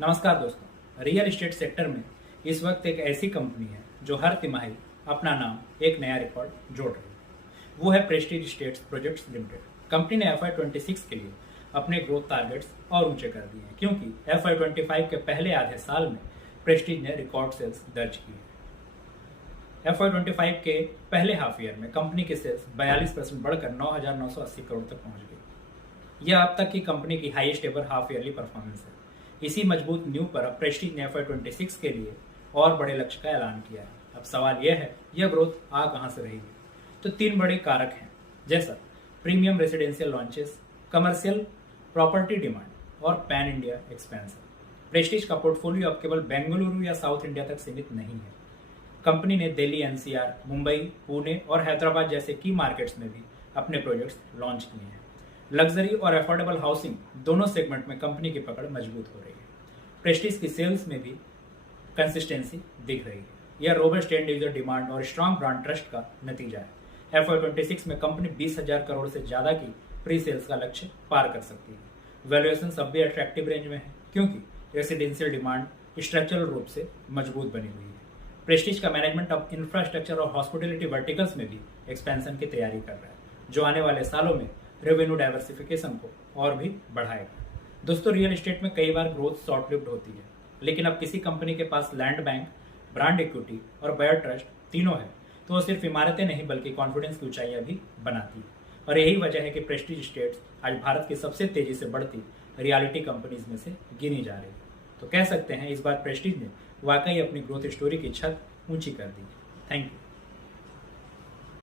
नमस्कार दोस्तों, real estate sector में इस वक्त एक ऐसी कंपनी है जो हर तिमाही अपना नाम एक नया रिकॉर्ड जोड़ रही है। वो है Prestige estates projects limited. Company ने FY26 के लिए अपने ग्रोथ टारगेट्स और ऊंचे कर दिए हैं, क्योंकि FY25 के पहले आधे साल में प्रेस्टीज ने रिकॉर्ड सेल्स दर्ज की है। FY25 के पहले हाफ ईयर में कंपनी की सेल्स 42% बढ़कर 9,980 करोड़ तक पहुंच गई। यह अब तक की कंपनी की highest ever half yearly performance है। इसी मजबूत न्यू पर अब प्रेस्टीज ने FY26 के लिए और बड़े लक्ष्य का ऐलान किया है। अब सवाल यह है, यह ग्रोथ आ कहां से रही है? तो 3 बड़े कारक हैं, जैसा premium residential launches, commercial property demand और पैन इंडिया एक्सपेंशन। प्रेस्टीज का पोर्टफोलियो अब केवल बेंगलुरु या साउथ इंडिया तक सीमित नहीं है। कंपनी ने दिल्ली, NCR, मुंबई, पुणे और हैदराबाद जैसे की मार्केट्स में भी अपने प्रोजेक्ट्स लॉन्च किए हैं। लग्जरी और अफोर्डेबल हाउसिंग दोनों सेगमेंट में कंपनी की पकड़ मजबूत हो रही है। प्रेस्टीज की सेल्स में भी कंसिस्टेंसी दिख रही है। यह रोबस्ट एंड यूजर डिमांड और स्ट्रांग ब्रांड ट्रस्ट का नतीजा है। FY26 में कंपनी 20,000 करोड़ से ज्यादा की प्री सेल्स का लक्ष्य पार कर सकती है। वैल्यूएशन सब भी अट्रैक्टिव रेंज में है, क्योंकि रेसिडेंशियल डिमांड स्ट्रक्चरल रूप से मजबूत बनी हुई है। प्रेस्टीज का मैनेजमेंट अब इंफ्रास्ट्रक्चर और हॉस्पिटलिटी वर्टिकल्स में भी एक्सपेंशन की तैयारी कर रहा है, जो आने वाले सालों में रेवेन्यू डाइवर्सिफिकेशन को और भी बढ़ाएगा। दोस्तों, रियल एस्टेट में कई बार ग्रोथ शॉर्ट लिव्ड होती है, लेकिन अब किसी कंपनी के पास लैंड बैंक, ब्रांड इक्विटी और बायर ट्रस्ट तीनों है, तो वो सिर्फ इमारतें नहीं बल्कि कॉन्फिडेंस की ऊंचाइयां भी बनाती है। और यही वजह है कि प्रेस्टीज एस्टेट्स आज भारत की सबसे तेजी से बढ़ती रियलिटी कंपनीज में से गिनी जा रही है। तो कह सकते हैं इस बार प्रेस्टीज ने वाकई अपनी ग्रोथ स्टोरी की छत ऊंची कर दी। Thank you.